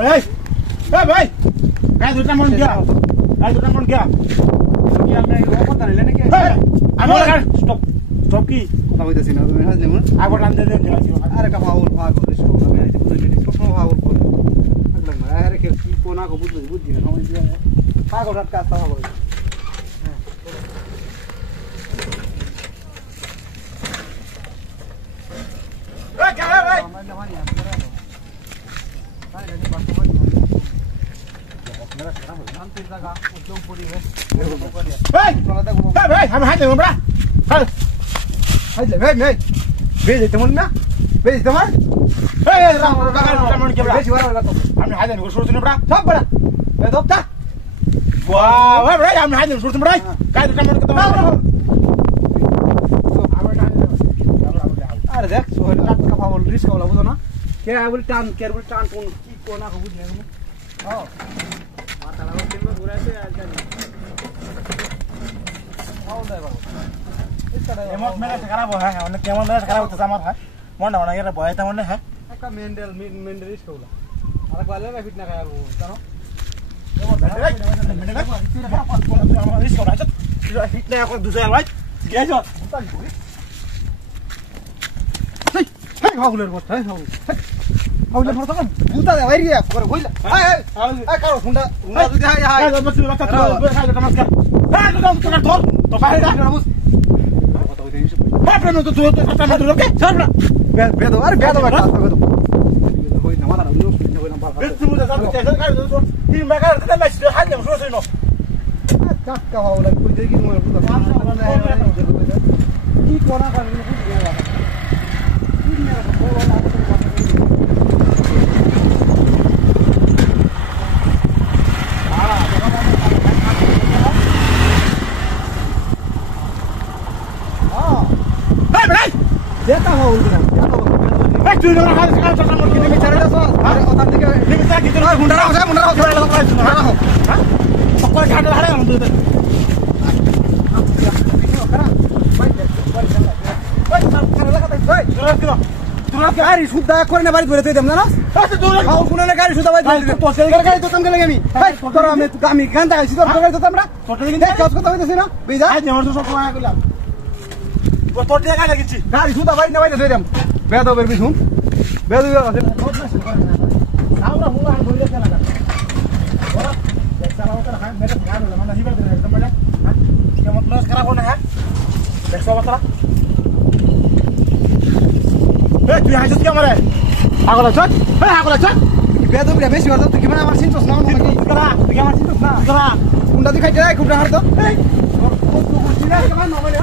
এই ভাই গায়ে দুটা মন গিয়া কি আপনি কথা নিলেন নাকি আমার স্টপ কি কথা কইতাছি না তুমি হাজলে মন আগর রান দে আরে কা ফাউল করে স্টপ আমি আইতে বুঝলি স্টপ ফাউল করে লাগলা না আরে কি কোনা কো বুঝি না সময় দিয়ে পাগল রাত কাজ তাও করে এই কে ভাই আমার জামানি আছে তাই রে বাস मेरा खड़ा हो हम तीन जगह उसके ऊपर ही है ভাই ভাই আমি হাই দেব বড়া হাই হাইলে ভাই বেজে তেমন না বেজে তেমন এই রামন কে বড়া বেশি বড় কথা আমি হাই দেব শুরু বড়া সব বড় এ দপটা ওয়াও ভাই আমি হাই দেব শুরু বড়া গায়ে দুটা মন কে তোমার আরে দেখ সোহেল का फावल रिस्क वाला बुझो ना के बोल टान कोन की कोना को बुझ नहीं हां माथा लगा दिन में घुरा से आज जानी आओ दे बाबू इस तरह एमोट मेरा खराब हो है और केमन मेरा खराब होता আমার है মন না এর ভয় তা মনে है একটা মেন্টাল रिस्क वाला আর वाले का फिट ना खाया वो জানো रिस्क हो रहा है हिट नहीं आपको दूसरा भाई क्या जो এই ফাউলের কথা এই ফাউলের কথা বুতা দে বাইরে করে কইলা এই কারো হুন্ডা যদি হাই হাই बस रखा तो नमस्कार तो धर तो बाहर आ বুঝ কথা কইতে ইসে बाप रे तो तू तो कटा दे ओके छोड़ ना বেদ আর বেদ বাটা বেদ কই না মারা উলো কই না বাবা بس मुझे सब कैसे कर दो तीन बार कर मैं حل مش وصل انه কাকা ফাউলের কই দেখি মোর বুতা কি কোনা করে বুঝ গেলা কি মেরা বলো না Jeta mau udah, तू ना हाल से काम कर के बेचारे so, अरे उधर दिखे, लेकिन क्या कितने मुंडा रहो, पक्का घाट ला रहे हम तो तुरंत गाड़ी सुधा कोई ना बारी धरे थे दमना ना तो हाउ कुना ना गाड़ी सुधा बारी धरे तो चल गाड़ी तो तम के मी तोरा में कामी कांता है सिधर गाड़ी तो तमरा छोटे लेकिन देख कसको तो होइते ना बेजा आज हमर तो सब आया गेला वो तो टेका लागिछि गाड़ी सुधा बारी ना बारी धरे दम बेदो बेर बिसुन बेदो আছে আমরা হুলা আর বলিয়া কেন লাগা ওরা দেখছা না ওটা হ্যাঁ মেরে গাড়ি না মানে হিবা দিলে একদম মজা হ্যাঁ क्या मतलब खराब होना है देखो बता ए तू यहाँ क्या मारे आगला चल ए आगला चल बेदो बेर बेसी गर्दा त किमान मार सिन्चोस न करा तू क्या मार सिन्चोस ना करा कुंडा दिखाइ दे कुंडा हार त ए तू कुछ नहीं के बाद न माने